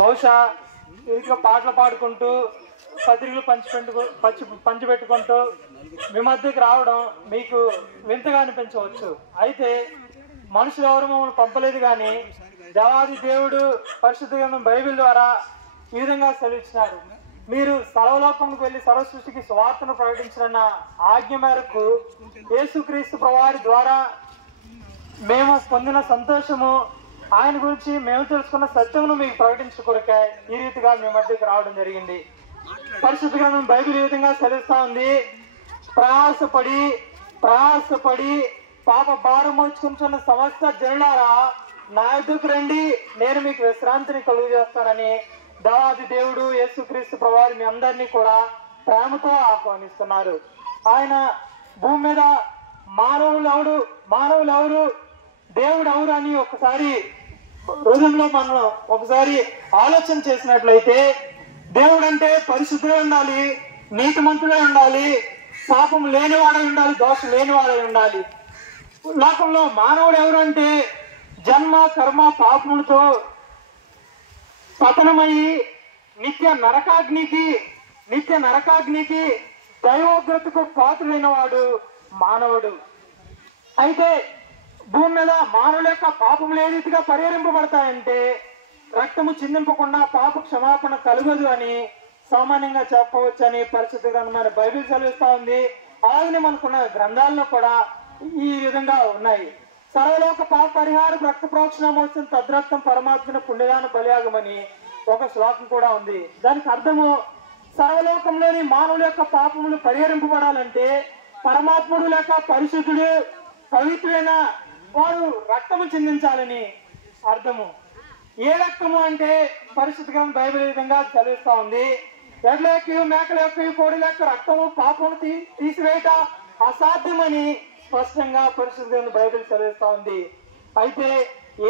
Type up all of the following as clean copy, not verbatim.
బహుశా ఇక పాటలు పాడుకుంటూ పత్రికలు పంచిపెట్టుకుంటూ మీ మధ్యకి రావడం మీకు వింతగా అనిపించవచ్చు. అయితే మనుషులు ఎవరు మమ్మల్ని పంపలేదు, కానీ దేవాది దేవుడు పరిశుద్ధ గ్రంథం బైబిల్ ద్వారా ఈ విధంగా సెలవిచ్చినారు. మీరు సర్వలోకంకి వెళ్ళి సర్వ సృష్టికి సువార్తను ప్రకటించిన ఆజ్ఞ మేరకు యేసుక్రీస్తు ప్రభువారి ద్వారా మేము పొందిన సంతోషము, ఆయన గురించి మేము తెలుసుకున్న సత్యమును మీకు ప్రకటించుకొరకే ఈ రీతిగా మీ మధ్యకి రావడం జరిగింది. పరిశుద్ధ గ్రంథం బైబిల్ ఈ విధంగా సెలవిస్తా ఉంది. ప్రయాసపడి పాప భారం మోచుకుంటున్న సమస్త జనులారా నా యొద్దకు రండి, నేను మీకు విశ్రాంతిని కలుగు చేస్తానని దేవాది దేవుడు యేసుక్రీస్తు ప్రభువారు మీ అందరినీ కూడా ప్రేమతో ఆహ్వానిస్తున్నారు. ఆయన భూమి మీద మానవులు ఎవరు, దేవుడు ఎవరు అని ఒకసారి హృదయంలో మనం ఒకసారి ఆలోచన చేసినట్లయితే, దేవుడు అంటే పరిశుద్ధుడే ఉండాలి, నీతిమంతుడే ఉండాలి, పాపం లేనివాడై ఉండాలి, దోషం లేనివాడై ఉండాలి. లోకంలో మానవుడు ఎవరు అంటే జన్మ కర్మ పాపములతో పతనమయ్యి నిత్య నరకాగ్నికి దైవోగ్రతకు పాత్రుడైన వాడు మానవుడు. అయితే భూమి మీద మానవుల యొక్క పాపములు ఏ రీతిగా పరిహరింపబడతాయంటే రక్తము చిందింపకుండా పాప క్షమాపణ కలుగదు అని సామాన్యంగా చెప్పవచ్చు అని పరిశుద్ధ గ్రంథమైన బైబిల్ సెలవిస్తా ఉంది. అలాగనే మనకున్న గ్రంథాల్లో కూడా ఈ విధంగా ఉన్నాయి. సర్వలోక పాప పరిహారం రక్త ప్రోక్షణ మోసం తద్రక్తం పరమాత్మన పుణ్యదాన బలియాగమని ఒక శ్లోకం కూడా ఉంది. దానికి అర్థము, సర్వలోకంలోని మానవుల యొక్క పాపములు పరిహరింపబడాలంటే పరమాత్ముడు లేక పరిశుద్ధుడు పవిత్రుడైన వాడు రక్తము చిందించాలని అర్థము. ఏ రక్తము అంటే పరిశుద్ధంగా బైబిల్ విధంగా చదివిస్తా ఉంది. ఎడ్ల యొక్క మేకల యొక్క కోడిల యొక్క రక్తము పాపము తీసివేయట అసాధ్యమని స్పష్టంగా పరిశుద్ధంగా బైబిల్ చదివిస్తా ఉంది. అయితే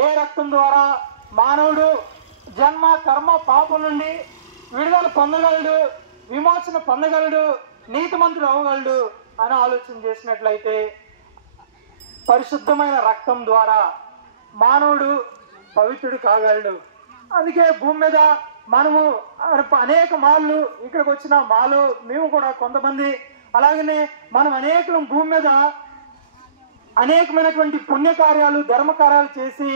ఏ రక్తం ద్వారా మానవుడు జన్మ కర్మ పాపం నుండి విడుదల పొందగలడు, విమోచన పొందగలడు, నీతిమంతుడు అవ్వగలడు అని ఆలోచన చేసినట్లయితే పరిశుద్ధమైన రక్తం ద్వారా మానవుడు పవిత్రుడు కాగలడు. అందుకే భూమి మీద మనము అనేక మాళ్ళు ఇక్కడికి వచ్చిన మాలో మేము కూడా కొంతమంది, అలాగనే మనం అనేకం భూమి మీద అనేకమైనటువంటి పుణ్యకార్యాలు ధర్మకార్యాలు చేసి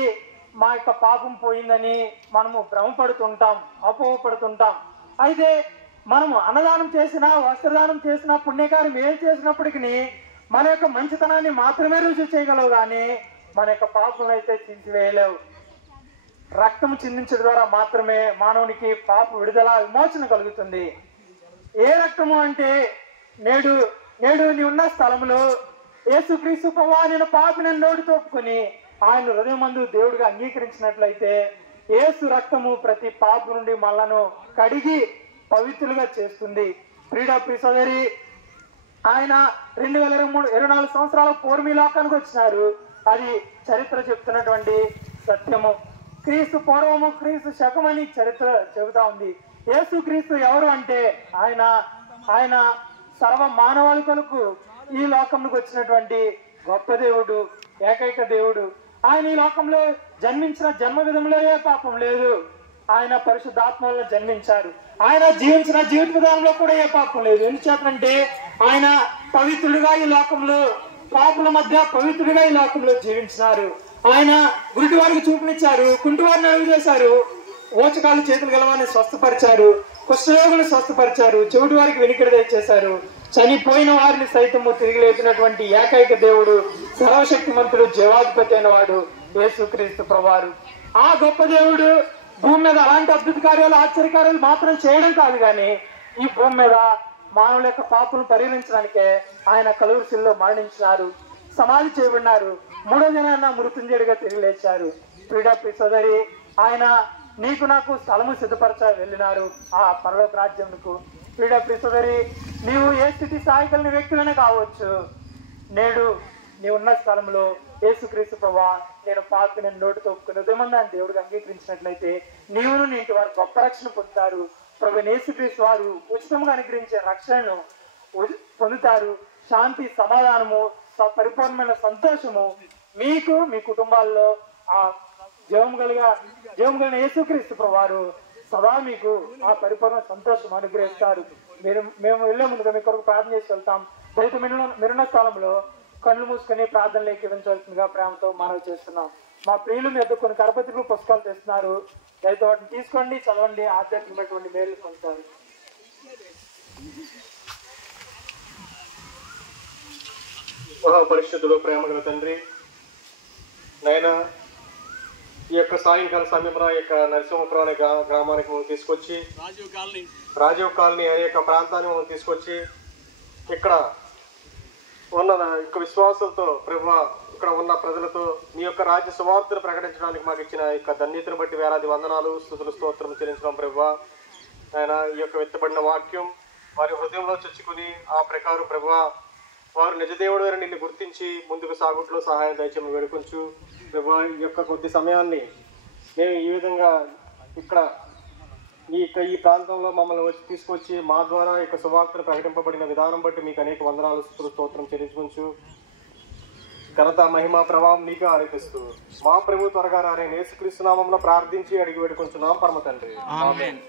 మా యొక్క పాపం పోయిందని మనము భ్రమపడుతుంటాం, అపోహపడుతుంటాం. అయితే మనము అన్నదానం చేసినా వస్త్రదానం చేసినా పుణ్యకార్యం ఏం చేసినప్పటికీ మన యొక్క మంచితనాన్ని మాత్రమే రుజువు చేయగలవు, కానీ మన యొక్క పాపం అయితే తీసివేయలేవు. రక్తం చిందించడం ద్వారా మాత్రమే మానవునికి పాప విడుదల విమోచన కలుగుతుంది. ఏ రక్తము అంటే నేడు నీ ఉన్న స్థలంలో యేసుక్రీస్తు ప్రభువా నేను పాపిని నోటితో ఒప్పుకొని ఆయన హృదయమందు దేవుడిగా అంగీకరించినట్లయితే యేసు రక్తము ప్రతి పాపం నుండి మనలను కడిగి పవిత్రులుగా చేస్తుంది. ప్రియ సోదరి, ఆయన 2024 సంవత్సరాల పూర్వం ఈ లోకానికి వచ్చినారు. అది చరిత్ర చెప్తున్నటువంటి సత్యము. క్రీస్తు పూర్వము క్రీస్తు శకమని చరిత్ర చెబుతా ఉంది. యేసు క్రీస్తు ఎవరు అంటే ఆయన సర్వ మానవాళి కొరకు ఈ లోకంలోకి వచ్చినటువంటి గొప్ప దేవుడు, ఏకైక దేవుడు. ఆయన ఈ లోకంలో జన్మించిన జన్మ విధంలో ఏ పాపం లేదు. ఆయన పరిశుద్ధాత్మ వల్ల జన్మించారు. ఆయన జీవించిన జీవిత విధానంలో కూడా ఏ పాపం లేదు. ఎందుచేతంటే ఆయన పవిత్రుడిగా ఈ లోకంలో, పాపుల మధ్య పవిత్రుడిగా ఈ లోకంలో జీవించినారు. ఆయన గురుటి వారికి చూపునిచ్చారు, కుంటి వారిని అడుగు చేశారు, ఓచకాలు చేతులు గలవారిని స్వస్థపరిచారు, కుష్ఠరోగులను స్వస్థపరిచారు, చెవిటి వారికి వెనుకడి దయచేశారు. చనిపోయిన వారిని సైతము తిరిగి లేపినటువంటి ఏకైక దేవుడు, సర్వశక్తిమంతుడు, జీవాధిపతి అయిన వాడు యేసుక్రీస్తు ప్రభువారు. ఆ గొప్ప దేవుడు భూమి మీద అలాంటి అద్భుత కార్యాలు, ఆశ్చర్యకార్యాలు మాత్రం చేయడం కాదు, కానీ ఈ భూమి మీద మానవుల యొక్క పాపను పరిహరించడానికే ఆయన కలువరిశిల్లో మరణించినారు, సమాధి చేయబడినారు, 3వ దినాన మృత్యుంజయుడిగా తిరిగి లేచారు. ప్రియ సోదరి, ఆయన నీకు నాకు స్థలము సిద్ధపరచ వెళ్ళినారు ఆ పరలోక రాజ్యమునకు. ప్రియ సోదరి, నీవు ఏ స్థితి స్థాయికలని వ్యక్తులనే కావచ్చు, నేడు నీ ఉన్న స్థలంలో యేసుక్రీస్తు ప్రభువా నేను పాపిని నోటితో ఒప్పుకుని ఉదయమందాన్ని దేవుడికి అంగీకరించినట్లయితే నీవును నీ ఇంటి వారు గొప్ప రక్షణ పొందుతారు. ప్రభు యేసుక్రీస్తు వారు ఉచితంగా అనుగ్రహించే రక్షణను పొందుతారు. శాంతి, సమాధానము, పరిపూర్ణమైన సంతోషము మీకు, మీ కుటుంబాల్లో ఆ జీవం కలిగిన యేసుక్రీస్తు ప్రభువారు సదా మీకు ఆ పరిపూర్ణ సంతోషం అనుగ్రహిస్తారు. మేము వెళ్లే ముందుగా మీ కొరకు ప్రార్థన చేసి వెళ్తాం. దయతో మీరున్న స్థలంలో కళ్ళు మూసుకొని ప్రార్థనలోకి ఇవ్వవలసిందిగా ప్రేమతో మనవి చేస్తున్నాం. మా ప్రియులు మీద కొన్ని కరపత్రికలు పుస్తకాలు తెస్తున్నారు. దయతో వాటిని తీసుకోండి, చదవండి, ఆధ్యాత్మికమైనటువంటి మేలు పొందుతారు. మహాపరిషత్తులో ప్రేమగల తండ్రి, నాయన ఈ యొక్క సాయంకాల సమయంలో ఈ యొక్క నరసింహపురం అనే గ్రామానికి మనం తీసుకొచ్చి, రాజీవ్ కాలనీ అనే యొక్క ప్రాంతాన్ని మనం తీసుకొచ్చి ఇక్కడ ఉన్న యొక్క విశ్వాసంతో ప్రభువా ఇక్కడ ఉన్న ప్రజలతో మీ యొక్క రాజ్య సువార్తను ప్రకటించడానికి మాకు ఇచ్చిన యొక్క ధన్యతను బట్టి వేలాది వందనాలు, స్తుతులు, స్తోత్రం చెల్లించడం ప్రభువా. ఆయన ఈ యొక్క విత్తబడిన వాక్యం వారి హృదయంలో చొచ్చుకుని ఆ ప్రకారం ప్రభువా వారు నిజదేవుడు అని నిన్ను గుర్తించి ముందుకు సాగుట్లో సహాయం దయచేయమని వేడుకొంచు ప్రభువా. ఈ యొక్క కొద్ది సమయాన్ని మేము ఈ విధంగా ఇక్కడ ఈ ప్రాంతంలో మమ్మల్ని వచ్చి తీసుకొచ్చి మా ద్వారా ఈ యొక్క సువార్తను ప్రకటింపబడిన విధానం బట్టి మీకు అనేక వందనాలు, స్తుతులు, స్తోత్రం చెల్లించుకొంచు. ఘనత, మహిమ, ప్రభావం నీకు ఆరోపిస్తూ మా ప్రభు త్వరగా రాని యేసుక్రీస్తు నామమున ప్రార్థించి అడిగి వేడుకొంచున్నాం పరమ తండ్రి. ఆమేన్.